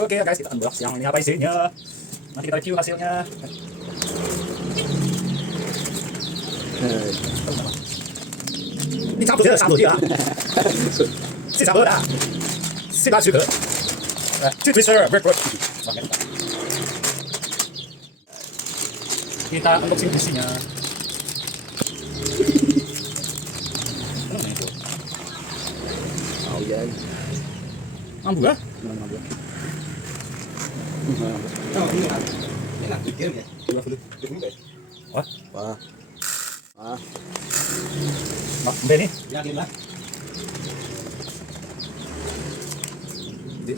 Oke ya guys, kita unbox yang ini apa isinya. Nanti kita review hasilnya. Ini差不多差不多啊，是差不多的，是大许可。这推是 Red Bull。Kita unboxing isinya. Ano na ito? Oh yan. Ang buga? What? Pa. Ah. Mak, beni. Yakin lah. Di.